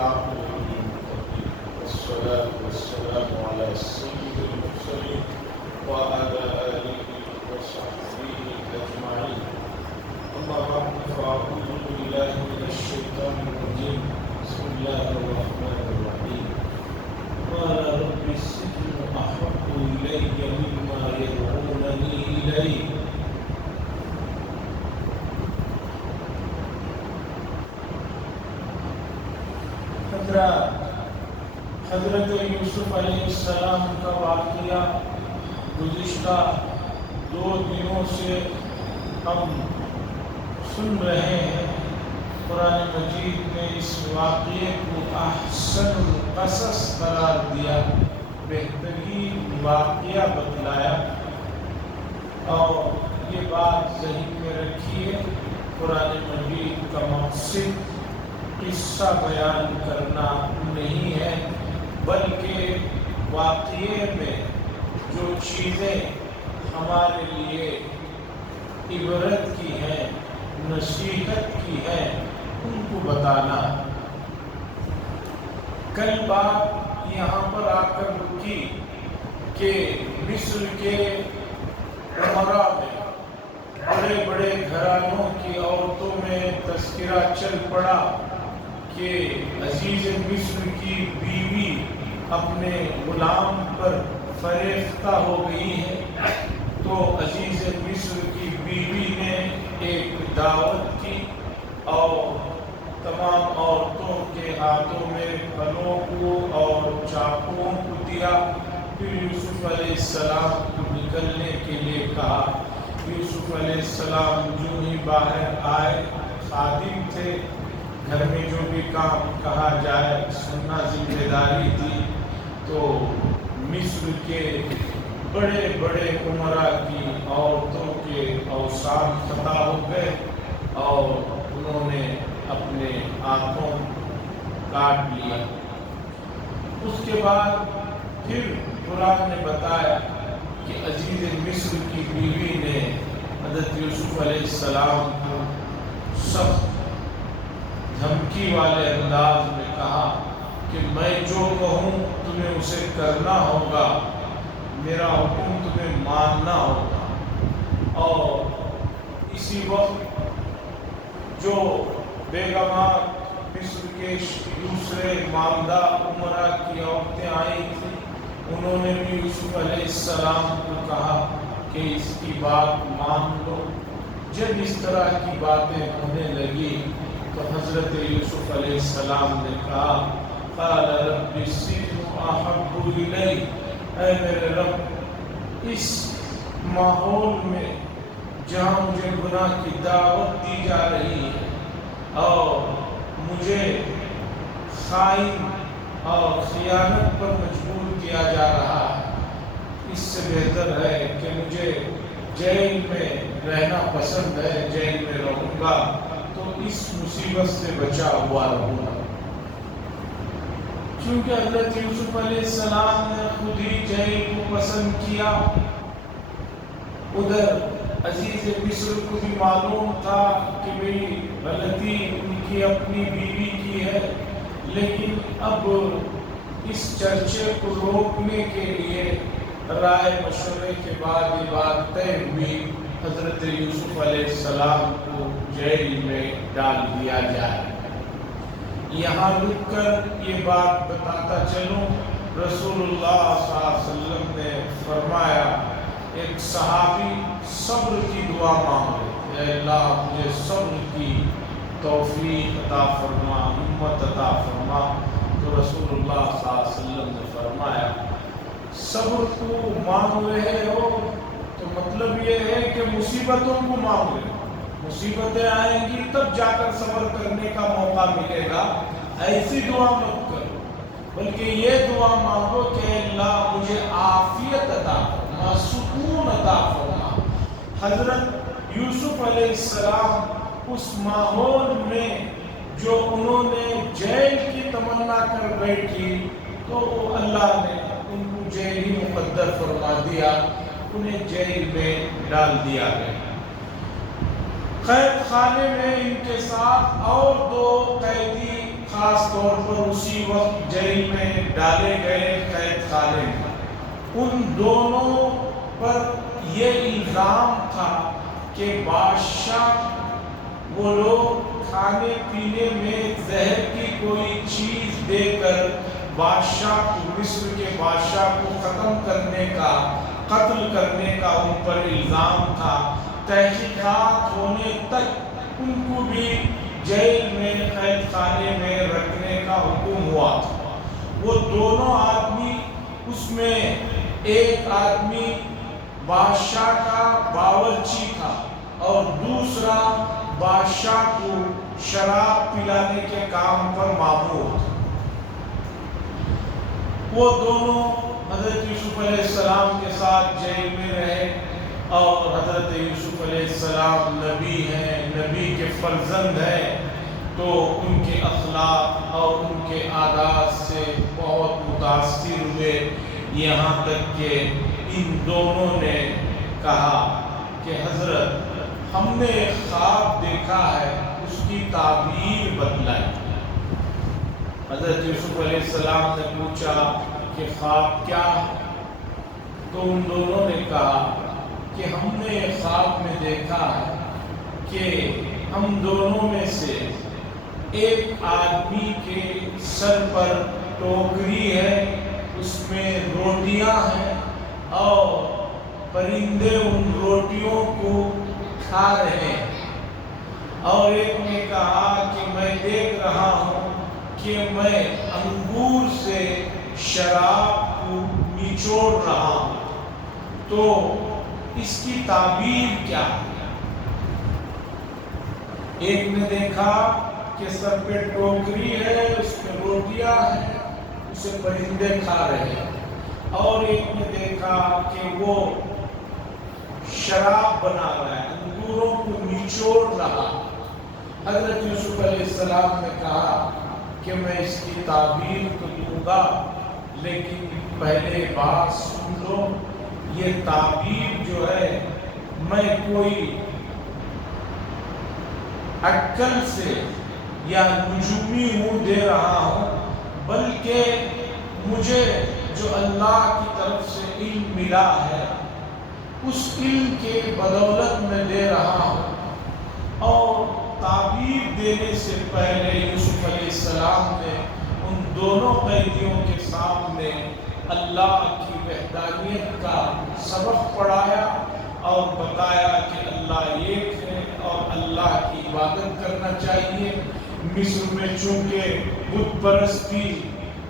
والعاقبة للمتقين والصلاة والسلام على سيد المرسلين وعلى آله وصحبه أجمعين. أما بعد فأعوذ بالله من الشيطان الرجيم. بسم الله الرحمن الرحيم. قال رب السجن أحب إلي مما يدعونني إليه. حضرت یوسف علیہ السلام کا واقعہ گزشتہ 2 دنوں سے ہم سن رہے ہیں. قرآن مجید نے اس واقعے کو احسن القصص قرار دیا، بہترین واقعہ بتلایا. اور یہ بات ذہن میں رکھیے، قرآن مجید کا مقصد قصہ بیان کرنا نہیں ہے، بلکہ واقعے میں جو چیزیں ہمارے لیے عبرت کی ہیں، نصیحت کی ہیں، ان کو بتانا. کل بات یہاں پر آ کر رکی کہ مصر کے عمرا میں بڑے بڑے گھرانوں کی عورتوں میں تذکرہ چل پڑا کہ عزیز مصر کی بیوی اپنے غلام پر فریفتہ ہو گئی ہے. تو عزیز مصر کی بیوی نے ایک دعوت کی اور تمام عورتوں کے ہاتھوں میں پھلوں کو اور چاقوؤں کو دیا. پھر یوسف علیہ السلام کو نکلنے کے لیے کہا. یوسف علیہ السلام جو ہی باہر آئے، خادم تھے، گھر میں جو بھی کام کہا جائے سننا ذمہ داری تھی. تو مصر کے بڑے بڑے عمرا کی عورتوں کے اوسان فتح ہو گئے اور انہوں نے اپنے ہاتھوں کاٹ لیا. اس کے بعد پھر قرآن نے بتایا کہ عزیز مصر کی بیوی نے حضرت یوسف علیہ السلام کو سخت دھمکی والے انداز میں کہا کہ میں جو کہوں تمہیں اسے کرنا ہوگا، میرا حکم تمہیں ماننا ہوگا. اور اسی وقت جو بیگمات مصر کے دوسرے مالدہ عمرا کی عورتیں آئی تھیں، انہوں نے بھی یوسف علیہ السلام کو کہا کہ اس کی بات مان لو. جب اس طرح کی باتیں ہونے لگی تو حضرت یوسف علیہ السلام نے کہا قال رب السجن احب الی. اے میرے رب، اس ماحول میں جہاں مجھے گناہ کی دعوت دی جا رہی ہے اور مجھے خائن اور خیانت پر مجبور کیا جا رہا ہے، اس سے بہتر ہے کہ مجھے جیل میں رہنا پسند ہے، جیل میں رہوں گا تو اس مصیبت سے بچا ہوا رہوں گا. کیونکہ حضرت یوسف علیہ السلام نے خود ہی جیل کو پسند کیا. ادھر عزیز مصر کو بھی معلوم تھا کہ بھئی غلطی ان کی اپنی بیوی کی ہے، لیکن اب اس چرچے کو روکنے کے لیے رائے مشورے کے بعد یہ بات طے ہوئی حضرت یوسف علیہ السلام کو جیل میں ڈال دیا جائے. یہاں رک کر یہ بات بتاتا چلوں، رسول اللہ صلی اللہ علیہ وسلم نے فرمایا، ایک صحابی صبر کی دعا مانگ رہے تھے، اے اللہ مجھے صبر کی توفیق عطا فرما، ہمت عطا فرما. تو رسول اللہ صلی اللہ علیہ وسلم نے فرمایا صبر کو مانگ رہے ہو تو مطلب یہ ہے کہ مصیبتوں کو مانگ رہے ہو. مصیبتیں آئیں گی تب جا کر صبر کرنے کا موقع ملے گا. ایسی دعا مت کرو، بلکہ یہ دعا مانگو کہ اللہ مجھے عافیت عطا فرما، سکون عطا فرما. حضرت یوسف علیہ السلام اس ماحول میں جو انہوں نے جیل کی تمنا کر بیٹھی تو اللہ نے ان کو جیل ہی مقدر فرما دیا، انہیں جیل میں ڈال دیا گیا. قید خانے میں ان کے ساتھ اور 2 قیدی خاص طور پر اسی وقت جیل میں ڈالے گئے قید خانے میں، ان دونوں پر یہ الزام تھا کہ بادشاہ وہ لوگ کھانے پینے میں زہر کی کوئی چیز دے کر بادشاہ کو، مصر کے بادشاہ کو ختم کرنے کا، قتل کرنے کا ان پر الزام تھا۔ تحقیقات ہونے تک ان کو بھی جیل میں قید خانے میں رکھنے کا حکم ہوا تھا۔ وہ دونوں آدمی، اس میں ایک آدمی بادشاہ کا باورچی تھا اور دوسرا بادشاہ کو شراب پلانے کے کام پر مامور تھا۔ وہ دونوں حضرت یوسف علیہ السلام کے ساتھ جیل میں رہے، اور حضرت یوسف علیہ السلام نبی ہیں، نبی کے فرزند ہیں، تو ان کے اخلاق اور ان کے عادات سے بہت متاثر ہوئے، یہاں تک کہ ان دونوں نے کہا کہ حضرت ہم نے ایک خواب دیکھا ہے، اس کی تعبیر بتلائی۔ حضرت یوسف علیہ السلام نے پوچھا کہ خواب کیا ہے؟ تو ان دونوں نے کہا کہ ہم نے ایک خواب میں دیکھا ہے کہ ہم دونوں میں سے ایک آدمی کے سر پر ٹوکری ہے، اس میں روٹیاں ہیں اور پرندے ان روٹیوں کو کھا رہے ہیں، اور ایک نے کہا کہ میں دیکھ رہا ہوں کہ میں انگور سے شراب کو نچوڑ رہا ہوں، تو اس کی تعبیر کیا ہے؟ ایک نے دیکھا کہ سر پہ ٹوکری ہے، اس میں روٹیاں ہیں، اسے پرندے کھا رہے ہیں، اور ایک نے دیکھا کہ وہ شراب بنا رہا ہے، انگوروں کو نچوڑ رہا۔ حضرت یوسف علیہ السلام نے کہا کہ میں اس کی تعبیر تو دوں گا، لیکن پہلے بات سن لو، یہ تعبیر جو ہے میں کوئی عقل سے یا نجومی ہوں دے رہا ہوں، بلکہ مجھے جو اللہ کی طرف سے علم ملا ہے اس علم کے بدولت میں دے رہا ہوں۔ اور تعبیر دینے سے پہلے یوسف علیہ السلام نے ان دونوں قیدیوں کے سامنے اللہ کی وحدانیت کا سبق پڑھایا اور بتایا کہ اللہ ایک ہے اور اللہ کی عبادت کرنا چاہیے۔ مصر میں چونکہ بت پرستی،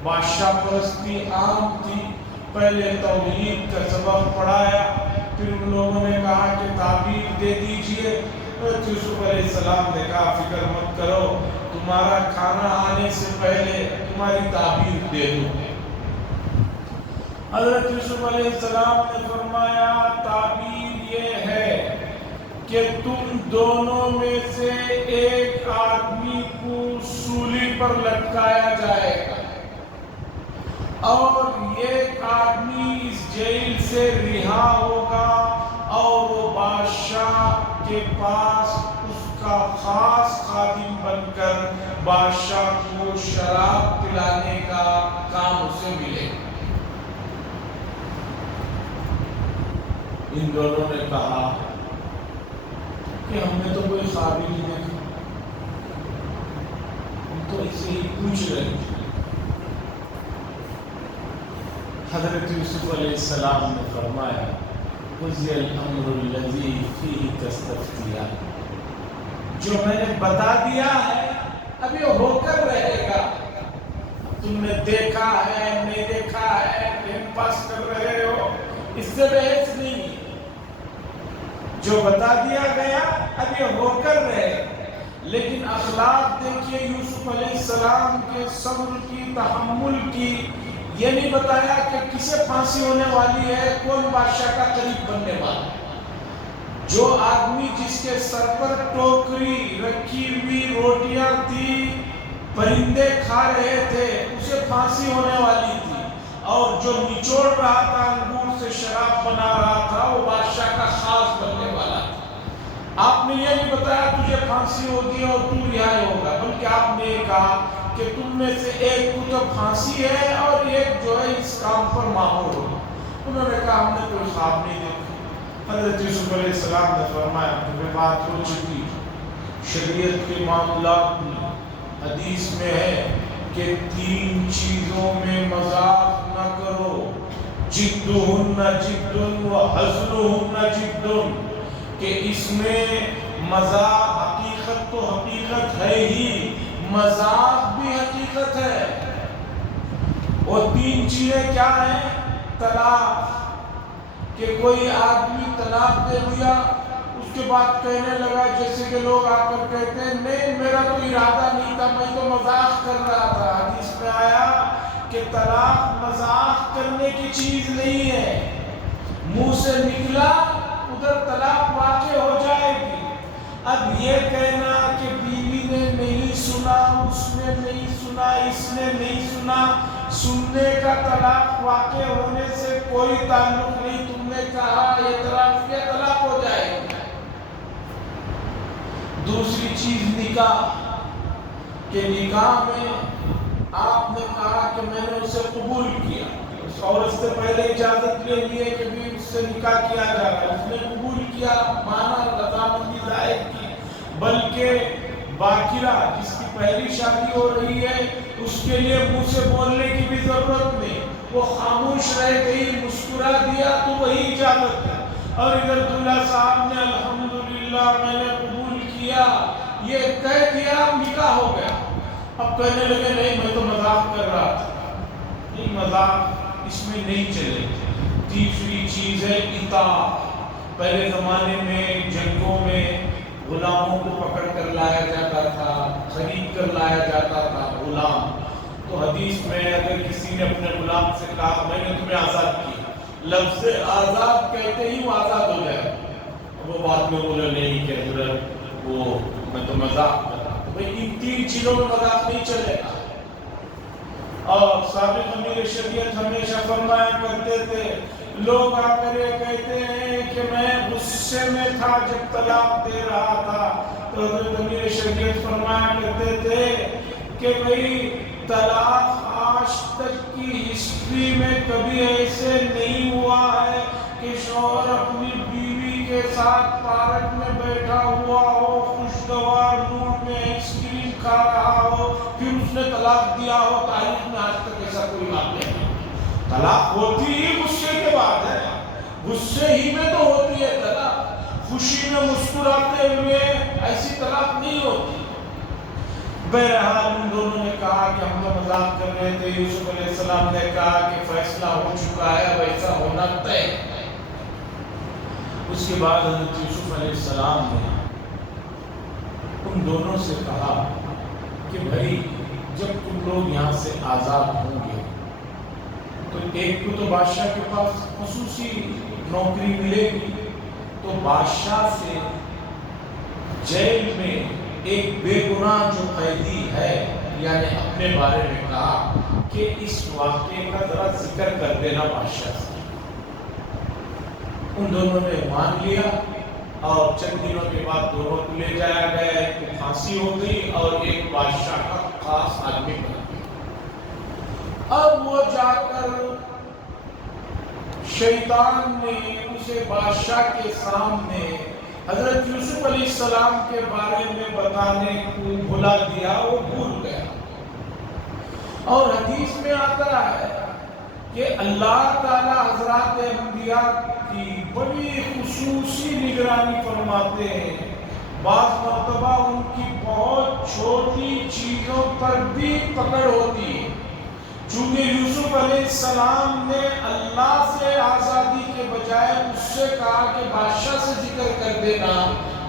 بادشاہ پرستی عام تھی، پہلے توحید کا سبق پڑھایا، پھر ان لوگوں نے کہا کہ تعبیر دے دیجئے۔ حضرت یوسف علیہ السلام نے کہا فکر مت کرو، تمہارا کھانا آنے سے پہلے تمہاری تعبیر دے دوں۔ حضرت یوسف علیہ السلام نے فرمایا تعبیر یہ ہے کہ تم دونوں میں سے ایک آدمی کو سولی پر لٹکایا جائے گا، اور ایک آدمی اس جیل سے رہا ہوگا، اور وہ بادشاہ کے پاس اس کا خاص خادم بن کر بادشاہ کو شراب پلانے کا کام اسے ملے گا۔ ان دونوں نے کہا کہ ہم نے تو کوئی خواب ہی نہیں دیکھا، ہم تو اسے ہی پوچھ رہے تھے۔ حضرت یوسف علیہ السلام نے فرمایا قضی الامر الذی فیہ تستفتیان، جو میں نے بتا دیا ہے ابھی ہو کر رہے گا، تم نے دیکھا ہے نہیں دیکھا ہے، ٹائم پاس کر رہے ہو، اس سے بحث نہیں، جو بتا دیا گیا ابھی ہو کر رہے۔ لیکن اخلاق دیکھیے یوسف علیہ السلام کے صبر کی، تحمل کی۔ یہ نہیں بتایا کہ کسے پھانسی ہونے والی ہے، کون بادشاہ کا قریب بننے والا ہے۔ جو آدمی جس کے سر پر ٹوکری رکھی ہوئی روٹیاں تھی، پرندے کھا رہے تھے، اسے پھانسی ہونے والی تھی، اور جو نچوڑ رہا تھا، انگور سے شراب بنا رہا تھا، وہ بادشاہ کا خاص بننے والا تھا۔ آپ نے یہ نہیں بتایا تجھے پھانسی ہوگی اور تو رہائی ہوگا، بلکہ آپ نے کہا کہ کہ تم میں سے ایک کو تو پھانسی ہے اور ایک جو ہے اس کام پر مامور ہو. انہوں نے کہا ہم نے کوئی خواب نہیں دیکھا. حضرت یوسف علیہ السلام نے فرمایا تمہیں بات ہو چکی. شریعت کے معاملات میں حدیث میں ہے کہ 3 چیزوں میں مذاق نہ کرو. جدہن جدن و ہزلہن جدن، کہ اس میں مذاق حقیقت تو حقیقت ہے ہی، مذاق بھی حقیقت ہے. اور 3 چیزیں کیا ہیں؟ طلاق، کہ کوئی آدمی طلاق دے دیا اس کے بعد کہنے لگا جیسے کہ لوگ آ کر کہتے ہیں نہیں میرا تو ارادہ نہیں تھا، میں تو مذاق کر رہا تھا. حدیث میں آیا کہ طلاق مذاق کرنے کی چیز نہیں ہے. منہ سے نکلا ادھر طلاق واقع ہو جائے گی. اب یہ کہنا کہ بیوی نے نہیں سنا، اس نے نہیں سنا، اس نے نہیں سنا، سننے کا طلاق واقع ہونے سے کوئی تعلق نہیں. تم نے کہا اعتراف کیا طلاق ہو جائے گی. دوسری چیز نکاح، کہ نکاح میں آپ نے کہا کہ میں نے اسے قبول کیا، اس عورت سے پہلے اجازت لے لیے کہ بھی اس سے نکاح کیا جا رہا ہے، اس نے قبول کیا، مانا، رضامندی ظاہر کی. بلکہ باکرہ جس کی پہلی شادی ہو رہی ہے اس کے لیے منہ سے بولنے کی بھی ضرورت نہیں، وہ خاموش رہ گئی، مسکرا دیا تو وہی اجازت ہے. اور ادھر دولہا صاحب نے الحمدللہ میں نے قبول کیا، یہ کہہ دیا، نکاح ہو گیا. اب کہنے لگے نہیں میں تو مذاق کر رہا تھا. نہیں، مذاق اس میں نہیں چلے. تیسری چیز ہے اطاعت. پہلے زمانے میں جنگوں میں غلاموں کو پکڑ کر لایا جاتا تھا، خرید کر لایا جاتا تھا غلام. تو حدیث میں اگر کسی نے اپنے غلام سے کہا میں نے تمہیں آزاد کیا، لفظ آزاد کہتے ہی وہ آزاد ہو جائے. وہ بعد میں بولے نہیں کہ حضرت وہ میں تو مذاق کر رہا ہوں. بھئی ان 3 چیزوں میں مذاق نہیں چلے گا. اور سابق امیر شریعت ہمیشہ فرمایا کرتے تھے، لوگ آ کر یہ کہتے ہیں کہ میں غصے میں تھا جب طلاق دے رہا تھا، تو حضرت امیر شریعت فرمایا کرتے تھے کہ بھئی طلاق آج تک کی ہسٹری میں کبھی ایسے نہیں ہوا ہے کہ شوہر اپنی بیوی کے ساتھ پارک میں بیٹھا ہوا ہو، خوشگوار موڈ میں آئس کریم کھا رہا ہو، پھر اس نے طلاق دیا ہو. تاریخ میں آج تک ایسا کوئی واقعہ نہیں. طلاق ہوتی ہی غصے کے بعد ہے، غصے ہی میں تو ہوتی ہے طلاق. خوشی میں مسکراتے ہوئے ایسی طلاق نہیں ہوتی. بہرحال ان دونوں نے کہا کہ ہم تو مذاق کر رہے تھے. یوسف علیہ السلام نے کہا کہ فیصلہ ہو چکا ہے، ویسا ہونا طے. اس کے بعد حضرت یوسف علیہ السلام نے ان دونوں سے کہا کہ بھائی جب تم لوگ یہاں سے آزاد ہوں گے تو ایک کو تو بادشاہ کے پاس خصوصی نوکری ملے گی، تو بادشاہ سے جیل میں ایک بے گناہ جو قیدی ہے یعنی اپنے بارے میں کہا کہ اس واقعے کا ذرا ذکر کر دینا بادشاہ سے. ان دونوں نے مان لیا اور چند دنوں کے بعد دونوں کو لے جایا گیا. ایک کو پھانسی ہو گئی اور ایک بادشاہ کا خاص آدمی بن گیا. اب وہ جا کر شیطان نے اسے بادشاہ کے سامنے حضرت یوسف علیہ السلام کے بارے میں بتانے کو بھلا دیا، وہ بھول گیا. اور حدیث میں آتا ہے کہ اللہ تعالی حضرات انبیاء کی بڑی خصوصی نگرانی فرماتے ہیں. بعض مرتبہ ان کی بہت چھوٹی چیزوں پر بھی پکڑ ہوتی ہے. چونکہ یوسف علیہ السلام نے اللہ سے آزادی کے بجائے اس سے کہا کہ بادشاہ سے ذکر کر دینا،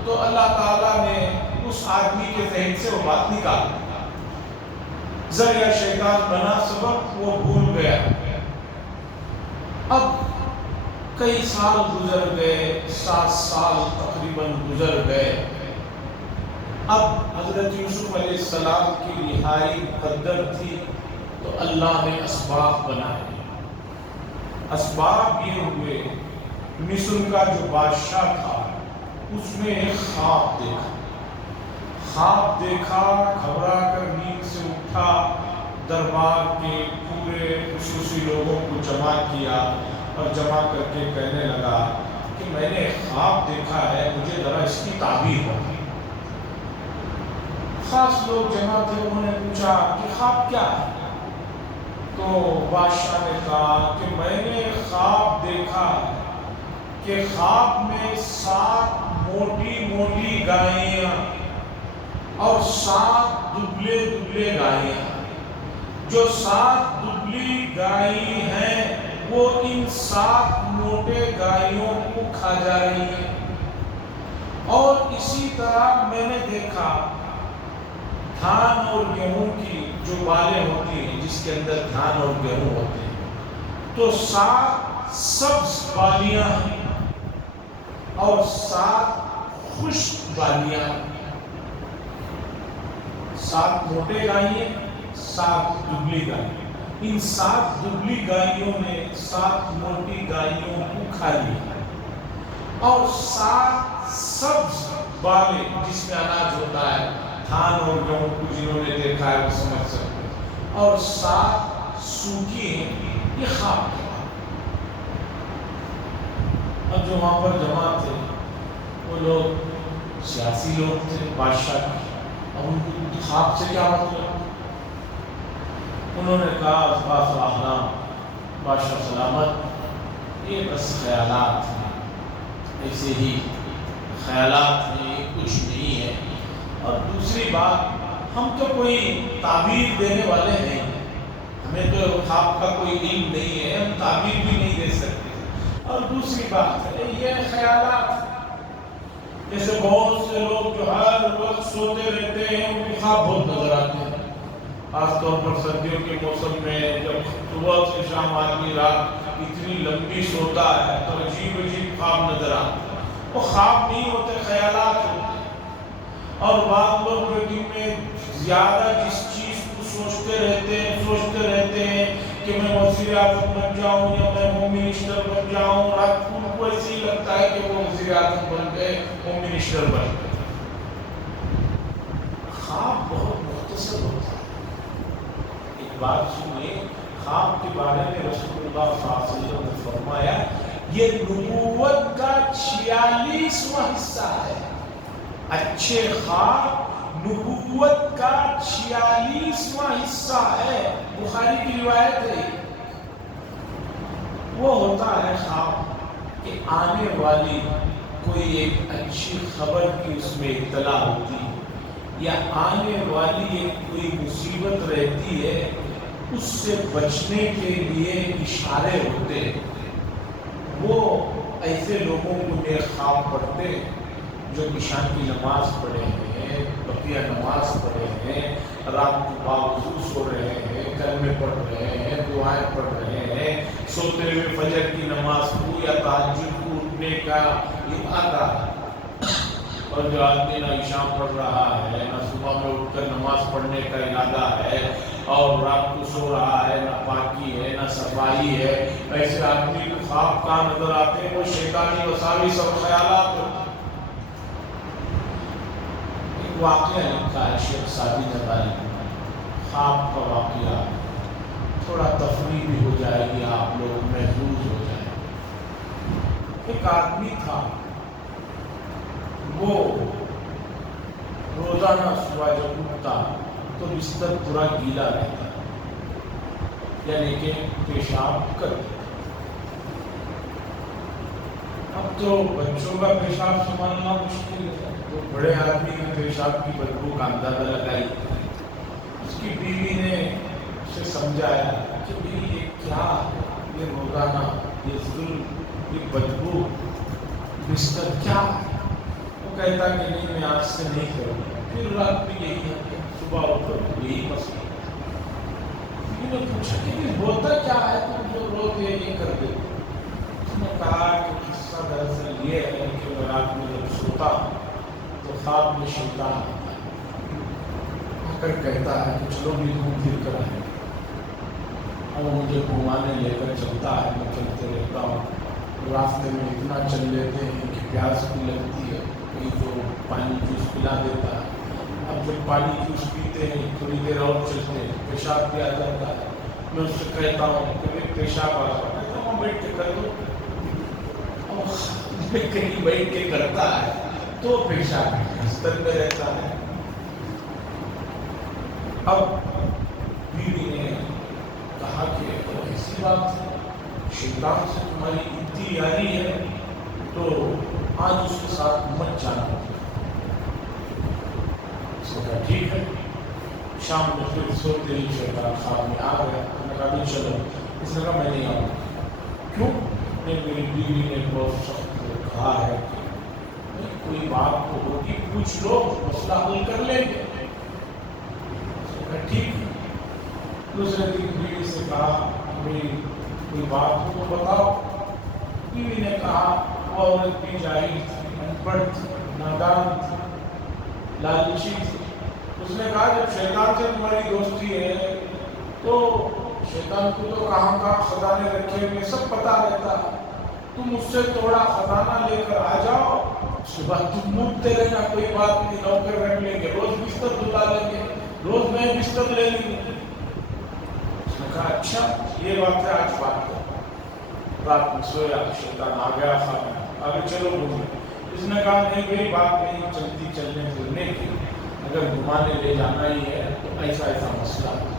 تو اللہ تعالیٰ نے اس آدمی کے ذہن سے وہ بات نکال. ذریعہ شیطان بنا، سبب وہ بھول گیا. اب کئی سال گزر گئے، 7 سال تقریباً گزر گئے. اب حضرت یوسف علیہ السلام کی رہائی مقدر تھی تو اللہ نے اسباب بنائے. اسباب یہ ہوئے، مصر کا جو بادشاہ تھا اس نے ایک خواب دیکھا. خواب دیکھا، گھبرا کر نیند سے اٹھا، دربار کے پورے خصوصی لوگوں کو جمع کیا اور جمع کر کے کہنے لگا کہ میں نے خواب دیکھا ہے، مجھے ذرا اس کی تعبیر ہو۔ خاص لوگ جمع تھے، انہوں نے پوچھا کہ خواب کیا ہے؟ تو بادشاہ نے کہا کہ میں نے خواب دیکھا کہ خواب میں 7 موٹی موٹی گائیاں اور 7 دبلے دبلے گائیاں، جو 7 دبلی گائیں ہیں وہ ان 7 موٹے گائیوں کو کھا جا رہی ہیں، اور اسی طرح میں نے دیکھا دھان اور گیہوں کی جو بالیں ہوتی ہیں، جس کے اندر دھان اور گیہوں ہوتے ہیں، تو 7 سبز بالیاں ہیں اور 7 خشک بالیاں، 7 موٹے گائیں، 7 دبلی گائیں۔ ان 7 دبلی گائیوں نے 7 موٹی گائیوں کو کھا لیا، اور 7 سبز بالیں، جس میں اناج ہوتا ہے، دھان اور گیہوں کو جنہوں نے دیکھا ہے وہ سمجھ سکتے ہیں، اور 7 سوکھی ہیں۔ یہ خواب تھا۔ اب جو وہاں پر جمع تھے وہ لوگ سیاسی لوگ تھے، بادشاہ کے، اب ان کو خواب سے کیا مطلب؟ انہوں نے کہا اسباس الاحلام، بادشاہ سلامت، یہ بس خیالات ہیں، ایسے ہی خیالات ہیں، یہ کچھ نہیں ہے۔ اور دوسری بات، ہم تو کوئی تعبیر دینے والے نہیں، ہمیں تو خواب کا کوئی علم نہیں ہے، ہم تعبیر بھی نہیں دے سکتے۔ اور دوسری بات ہے یہ خیالات، جیسے بہت سے لوگ جو ہر وقت سوتے رہتے ہیں، ان کو خواب بہت نظر آتے ہیں، خاص طور پر سردیوں کے موسم میں جب صبح سے شام آدمی رات اتنی لمبی سوتا ہے تو عجیب عجیب خواب نظر آتے ہیں۔ وہ خواب نہیں ہوتے، خیالات ہوتے ہیں۔ اور بعض لوگ جو دن میں زیادہ جس چیز کو سوچتے رہتے ہیں کہ میں وزیر اعظم بن جاؤں یا میں ہوم منسٹر بن جاؤں، رات کو ان کو ایسے ہی لگتا ہے کہ وہ وزیر اعظم بن گئے، ہوم منسٹر بن گئے۔ خواب بہت مختصر ہوتا ہے۔ ایک بات سنیے، خواب کے بارے میں رسول اللہ صلی اللہ علیہ وسلم نے فرمایا یہ نبوت کا 46واں حصہ ہے۔ اچھے خواب نبوت کا 46واں حصہ ہے، بخاری کی روایت ہے۔ وہ ہوتا ہے خواب کہ آنے والی کوئی ایک اچھی خبر کی اس میں اطلاع ہوتی ہے، یا آنے والی ایک کوئی مصیبت رہتی ہے، اس سے بچنے کے لیے اشارے ہوتے ہیں۔ وہ ایسے لوگوں کو نیک خواب پڑھتے جو عشاء کی نماز پڑھے ہیں، بقیہ نماز پڑھے ہیں، رات کو باوضو سو رہے ہیں، کلمے پڑھ رہے ہیں، دعائیں پڑھ رہے ہیں، سوتے ہوئے فجر کی نماز کو یا تہجد کو اٹھنے کا ارادہ ہے۔ اور جو آدمی نہ عشاء پڑھ رہا ہے، نہ صبح میں اٹھ کر نماز پڑھنے کا ارادہ ہے، اور رات کو سو رہا ہے، نہ پاکی ہے نہ صفائی ہے، ایسے آدمی کو خواب کہاں نظر آتے ہیں؟ وہ شیطانی وساوس اور خیالات ہوتے ہیں۔ ایک واقعہ لکھا ہے شیخ سعدی نبوی، خواب کا واقعہ، تھوڑا تفریح بھی ہو جائے گی، آپ لوگ محفوظ ہو جائیں۔ ایک آدمی تھا، وہ روزانہ صبح جب اٹھتا تو بستر پورا گیلا رہتا، یعنی کہ پیشاب کر دیتا۔ اب تو بچوں کا پیشاب سنبھالنا مشکل ہے، تو بڑے آدمی نے پیشاب کی بدبو کا اندازہ لگائی۔ اس کی بیوی نے اسے سمجھایا کہ بیوی یہ کیا، یہ روزانہ یہ ظلم، یہ بدبو، بستر کیا ہے؟ وہ کہتا کہ نہیں میں آج سے نہیں کروں گا۔ پھر رات میں یہی ہے، صبح اٹھ کر یہی مسئلہ۔ بیوی نے پوچھا کہ ہوتا کیا ہے تم جو روز یہ کر دیتے؟ اس نے کہا کہ قصہ دراصل یہ ہے کہ میں رات میں جب سوتا تو خواب میں شیطان آتا ہے، آ کر کہتا ہے کہ چلو بھی گھوم پھر کر آئیں۔ اب وہ مجھے گھمانے لے کر چلتا ہے، میں چلتے رہتا ہوں، راستے میں اتنا چل لیتے ہیں کہ پیاس بھی لگتی ہے، کوئی تو پانی جوس پلا دیتا ہے، اب جب پانی جوس پیتے ہیں تھوڑی دیر اور چلتے ہیں پیشاب بھی آ جاتا ہے، میں اس سے کہتا ہوں کہ بھائی پیشاب آ رہا ہے، کہتا ہوں بیٹھ کے کر دو، کہیں بیٹھ کے کرتا ہے تو پیشاب بستر میں رہتا ہے۔ اب بیوی نے کہا کہ ایسی بات شیطان سے تمہاری اتنی یاری ہے تو آج اس کے ساتھ مت جانا۔ اس نے کہا ٹھیک ہے۔ شام میں پھر سوتے ہی شیطان خواب میں آ گیا، میں نے کہا بھی چلو، اس نے کہا میں نہیں آؤں گا۔ کیوں؟ میری بیوی نے بہت سخت کہا ہے کہ کوئی بات تو ہوگی، پوچھ لو، مسئلہ حل کر لیں گے۔ ٹھیک ہے۔ دوسرے دن بیوی سے کہا میری کوئی بات ہو تو بتاؤ۔ بیوی نے کہا وہ عورت بھی جاہل تھی، ان پڑھ تھی، نادان تھی، لالچی تھی۔ اس نے کہا جب شیطان سے تمہاری دوستی ہے تو شیطان کو تو کہاں کہاں خزانے رکھے ہوئے سب پتا رہتا ہے، تم اس سے تھوڑا خزانہ لے کر آ جاؤ، اس کے بعد تم مونگتے رہنا، کوئی بات نہیں، نوکر رکھ لیں گے، روز بستر دھلا لیں گے، روز میں بستر لے لیں گے۔ اس نے کہا اچھا یہ بات ہے، آج بات کرو۔ رات میں سویا، شیطان آ گیا خواب میں، آگے چلو گھومنے۔ اس نے کہا نہیں میری بات نہیں چلتی چلنے پھرنے کی، اگر گھمانے لے جانا ہی ہے تو ایسا ایسا مسئلہ ہے۔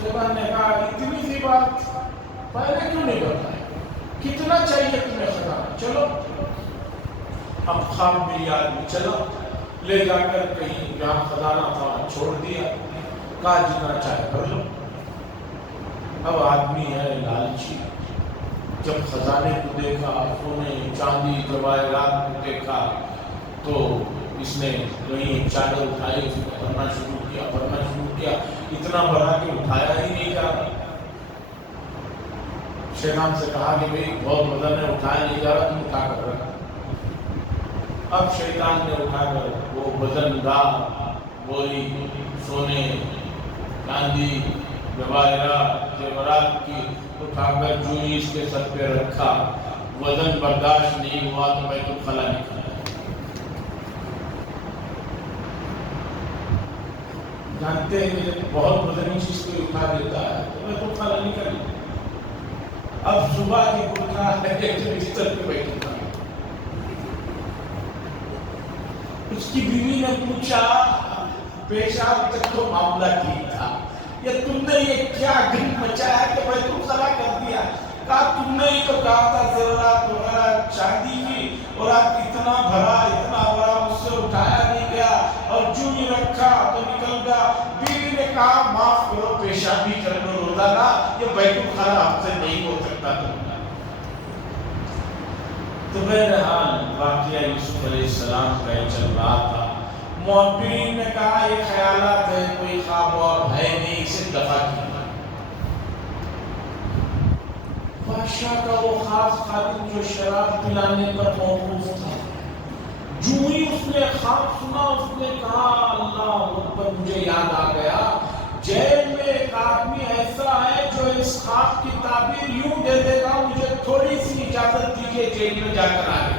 شیطان نے کہا اتنی سی بات پہلے کیوں نہیں بتایا، کتنا چاہیے تمہیں خزانہ، چلو۔ اب خواب میں یہ آدمی چلا، لے جا کر کہیں جہاں خزانہ تھا چھوڑ دیا، کہا جتنا چاہے کر لو۔ اب آدمی ہے لالچی، جب خزانے کو دیکھا، سونے چاندی جواہرات کو دیکھا تو اس نے کہیں چادر اٹھائی، اس نے بھرنا شروع کیا، اتنا بھرا کہ اٹھایا ہی نہیں جا رہا۔ شیطان سے کہا کہ بھئی بہت وزن ہے، اٹھایا نہیں جا رہا، تم اٹھا کر رکھ۔ اب شیطان نے اٹھا کر وہ وزن دار بوری سونے چاندی جواہرات زیورات کی اٹھا کر جو ہی اس کے سر پہ رکھا، وزن برداشت نہیں ہوا تو بیت الخلا نکلا۔ جانتے ہیں کہ جب بہت وزنی چیز کو اٹھا دیتا ہے تو بیت الخلا نکل۔ اب صبح کی اٹھا ہے کہ بستر پہ بیٹھ گیا۔ اس کی بیوی نے پوچھا پیشاب تک تو معاملہ ٹھیک تھا، یا تم نے یہ کیا گن مچایا کہ بیت الخلا کر دیا؟ کہا تم نے ہی تو کہا تھا زیورات وغیرہ چاندی کی، اور آپ اتنا بھرا مجھ سے اٹھایا نہیں گیا، اور جو ہی رکھا تو نکل گیا۔ بیوی نے کہا معاف کرو، پیشاب بھی کر لو روزانہ، یہ بیت الخلا آپ سے نہیں ہو سکتا۔ تو بہرحال واقعہ یوسف علیہ السلام کا یہ چل رہا تھا۔ معبرین نے کہا یہ خیالات ہے، کوئی خواب اور ہے نہیں، اسے دفع کیا۔ بادشاہ کا وہ خاص خادم جو شراب پلانے پر موقوف تھا، جو ہی اس نے خواب سنا اس نے کہا اللہ اکبر، مجھے یاد آ گیا جیل میں ایک آدمی ایسا ہے جو اس خواب کی تعبیر یوں دے دے گا، مجھے تھوڑی سی اجازت دیجیے جیل میں جا کر آئے۔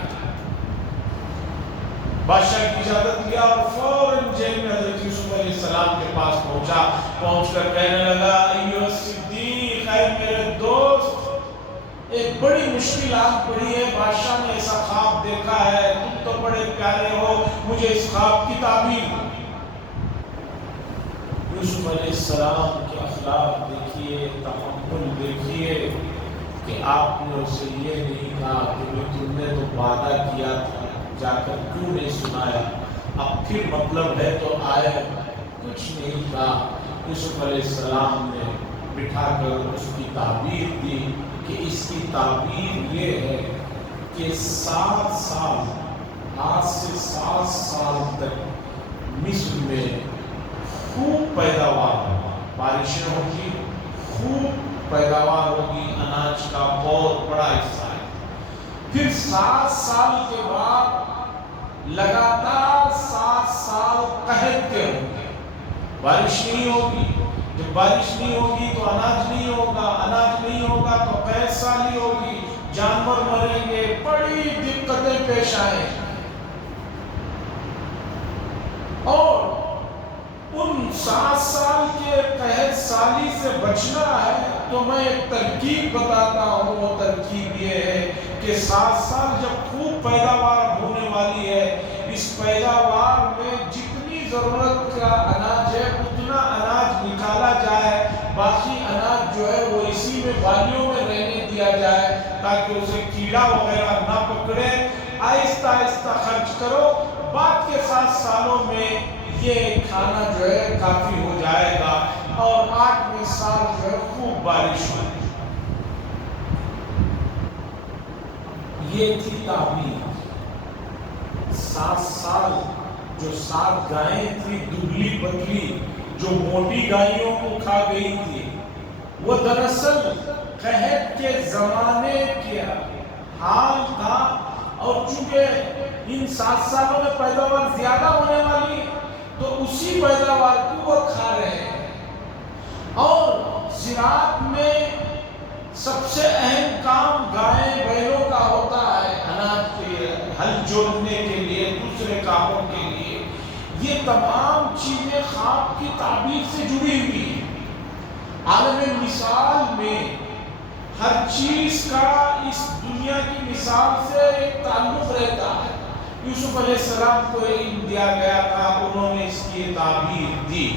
بادشاہ کی اجازت لیا اور فوراً جیل میں حضرت یوسف علیہ السلام کے پاس پہنچ کر کہنے لگا ایوہ صدیق، اے میرے دوست، ایک بڑی مشکلات پڑی ہے، بادشاہ نے ایسا خواب دیکھا ہے، تم تو بڑے پیارے ہو، مجھے اس خواب کی تعبیر۔ یوسف علیہ السلام کے اخلاق دیکھیے، تحمل دیکھیے کہ آپ نے اسے یہ نہیں کہا کہ تم نے تو وعدہ کیا تھا، جا کر کیوں نہیں سنایا، اب پھر مطلب ہے تو آئے، کچھ نہیں کہا۔ یوسف علیہ السلام نے بٹھا کر اس کی تعبیر دی کہ اس کی تعبیر یہ ہے کہ 7 سال، آج سے 7 سال تک مصر میں خوب پیداوار ہوگی، بارشیں ہوگی، خوب پیداوار ہوگی، اناج کا بہت بڑا حصہ ہے۔ پھر 7 سال کے بعد لگاتار 7 سال قحط کے ہوں گے، بارش نہیں ہوگی، جب بارش نہیں ہوگی تو اناج نہیں ہوگا، اناج نہیں ہوگا تو قحط سالی ہوگی، جانور مریں گے، بڑی دقتیں پیش آئیں۔ اور سالی سے بچنا ہے تو میں ایک ترکیب بتاتا ہوں. وہ ترکیب یہ ہے کہ 7 سال جب خوب پیداوار ہونے والی ہے، اس پیداوار میں جتنی ضرورت کا اناج ہے اتنا اناج نکالا جائے، باقی اناج جو ہے وہ اسی میں بالیوں میں رہنے دیا جائے تاکہ اسے کیڑا وغیرہ نہ پکڑے. آہستہ آہستہ خرچ کرو، بعد کے 7 سالوں میں یہ کھانا جو ہے کافی ہو جائے گا. اور 8ویں سال جو ہے خوب بارش ہوئی. یہ تھی تعبیر. 7 سال جو 7 گائیں تھی دبلی پتلی جو موٹی گائیوں کو کھا گئی تھی، وہ دراصل قحط کے زمانے کا حال تھا. اور چونکہ ان 7 سالوں میں پیداوار زیادہ ہونے والی ہے تو اسی پیداوار کو وہ کھا رہے ہیں. اور زراعت میں سب سے اہم کام گائے بیلوں کا ہوتا ہے، اناج کے ہل جوتنے کے لیے، دوسرے کاموں کے لیے. یہ تمام چیزیں خواب کی تعبیر سے جڑی ہوئی ہیں. عالم مثال میں ہر چیز کا اس دنیا کی مثال سے ایک تعلق رہتا ہے. یوسف علیہ السلام کو علم دیا گیا تھا، انہوں نے اس کی تعبیر دی.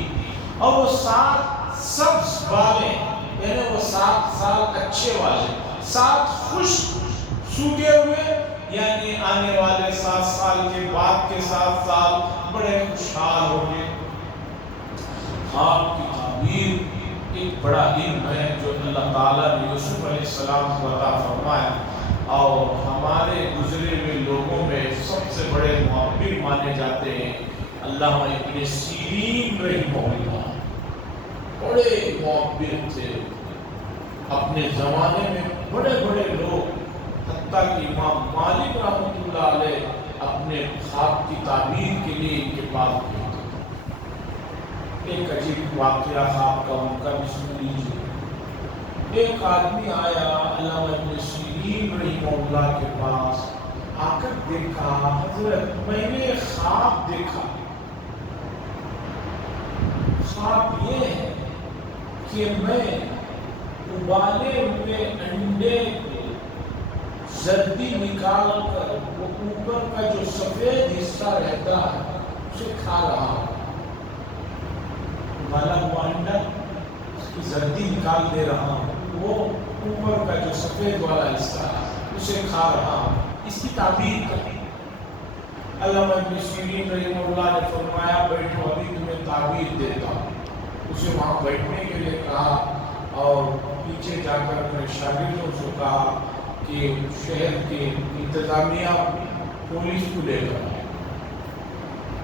اور وہ 7 سبز بالیں، یعنی وہ 7 سال اچھے والے، 7 خشک سوکھے ہوئے، یعنی آنے والے 7 سال کے بعد کے 7 سال بڑے خوشحال ہوں گے. خواب کی تعبیر ایک بڑا علم ہے جو اللہ تعالیٰ نے یوسف علیہ السلام کو عطا فرمایا. اور ہمارے گزرے ہوئے لوگوں میں سب سے بڑے معبر مانے جاتے ہیں علامہ ابن سیرین رحمہ اللہ. بڑے معبر تھے اپنے زمانے میں. بڑے بڑے لوگ حتیٰ کہ امام مالک رحمۃ اللہ علیہ اپنے خواب کی تعبیر کے لیے ان کے پاس گئے. ایک عجیب واقعہ خواب کا ان کا بھی سن لیجیے. ایک آدمی آیا علامہ ابن سیرین رحمہ اللہ کے پاس، آ کر دیکھا، حضرت میں نے خواب دیکھا. خواب یہ ہے کہ میں ابالے ہوئے انڈے کو زردی نکال کر وہ اوپر کا جو سفید حصہ رہتا ہے اسے کھا رہا ہوں. ابالا ہوا انڈا اس کی زردی نکال دے رہا ہوں، وہ اوپر کا جو سفید والا حصہ اسے کھا رہا ہوں. اس کی تعبیر کر. علامہ ابن سیرین رحمہ اللہ نے فرمایا بیٹھو ابھی تمہیں تعبیر دیتا ہوں. اسے وہاں بیٹھنے کے لیے کہا اور پیچھے جا کر اپنے شاگردوں سے کہا کہ شہر کے انتظامیہ پولیس کو لے کر آئے.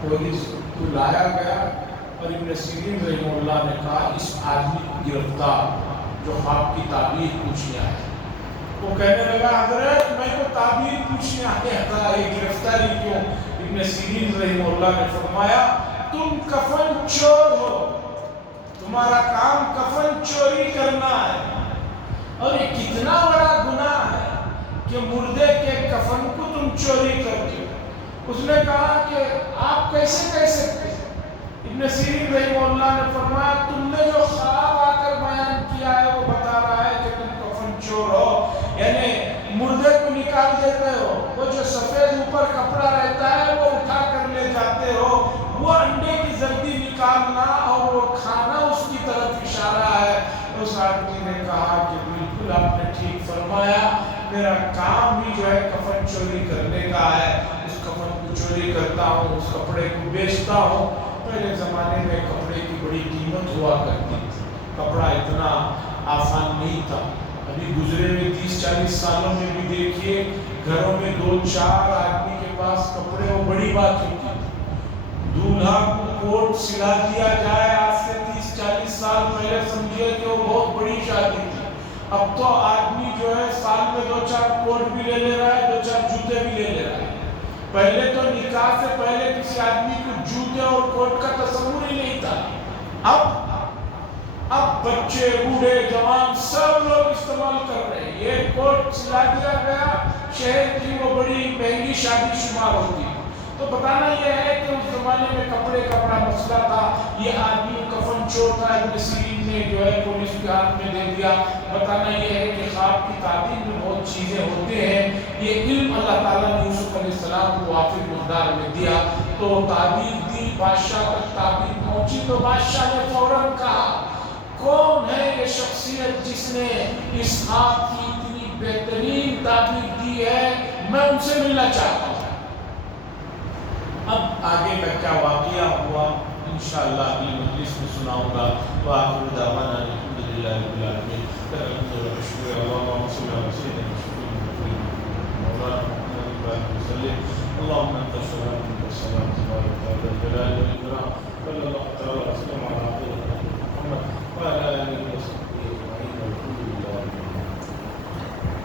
پولیس کو لایا گیا اور ابن سیرین رحمہ اللہ نے کہا اس آدمی کو گرفتار جو خواب کی تعبیر پوچھنے آیا. وہ کہنے لگا حضرت میں تو تعبیر پوچھنے آیا تھا، یہ گرفتاری کیوں؟ ابن سیرین رحمہ اللہ نے فرمایا تم کفن چور ہو، تمہارا کام کفن چوری کرنا ہے. اور یہ کتنا بڑا گناہ ہے کہ مردے کے کفن کو تم چوری کرتے ہو. اس نے کہا کہ آپ کیسے کہہ سکتے؟ ابن سیرین رحمہ اللہ نے فرمایا تم نے جو خواب آ کر بیان کیا ہے وہ بتا رہا ہے کہ تم کفن چور ہو، یعنی مردے کو نکال دیتے ہو، وہ جو سفید اوپر کپڑا رہتا ہے وہ اٹھا کر لے جاتے ہو، وہ انڈے کی زردی نکالنا اور وہ کھانا اس کی طرف اشارہ ہے. اس آدمی نے کہا کہ بالکل آپ نے ٹھیک فرمایا، میرا کام بھی جو ہے کفن چوری کرنے کا ہے. اس کفن کو چوری کرتا ہوں، اس کپڑے کو بیچتا ہوں. پہلے زمانے میں کپڑے کی بڑی قیمت ہوا کرتی تھی، کپڑا اتنا آسان نہیں تھا. ابھی گزرے ہوئے 30-40 سالوں میں بھی دیکھیے گھروں میں 2-4 آدمی کے پاس کپڑے وہ بڑی بات ہوتی تھی. دولہا کو کوٹ سلا دیا جائے آج سے 30-40 سال پہلے سمجھے کہ وہ بہت بڑی شادی تھی. اب تو آدمی جو ہے سال میں 2-4 کوٹ بھی لے لے رہا ہے، 2-4 جوتے بھی لے لے رہا ہے. پہلے تو نکاح سے پہلے کسی آدمی کو جوتے اور کوٹ کا تصور ہی نہیں تھا. اب بچے بوڑھے جوان سب لوگ استعمال کر رہے ہیں. یہ کوٹ سلا دیا گیا، شہر کی وہ بڑی مہنگی شادی شمار ہوتی. تو بتانا یہ ہے کہ اس زمانے میں کپڑے کا بڑا مسئلہ تھا. یہ آدمی کفن چور تھا، ابن سیرین نے جو ہے پولیس کے ہاتھ میں دے دیا. بتانا یہ ہے کہ خواب کی تعبیر میں بہت چیزیں ہوتے ہیں. یہ علم اللہ تعالیٰ نے یوسف علیہ السلام کو وافر مقدار میں دیا، تو تعبیر دی، بادشاہ تک تعبیر پہنچی تو بادشاہ نے فوراً کہا کون ہے یہ شخصیت جس نے اس خواب کی اتنی بہترین تعبیر دی ہے، میں ان سے ملنا چاہتا ہوں. اب آگے کا کیا واقعہ ہوا انشاءاللہ اگلی مجلس میں سناؤں گا. وآخر دعوانا الحمدللہ رب العالمین. شکریہ اللہم صلی اللہ علیہ وسلم مولانا محمد اللہم انت السلام و انت السلام تبارک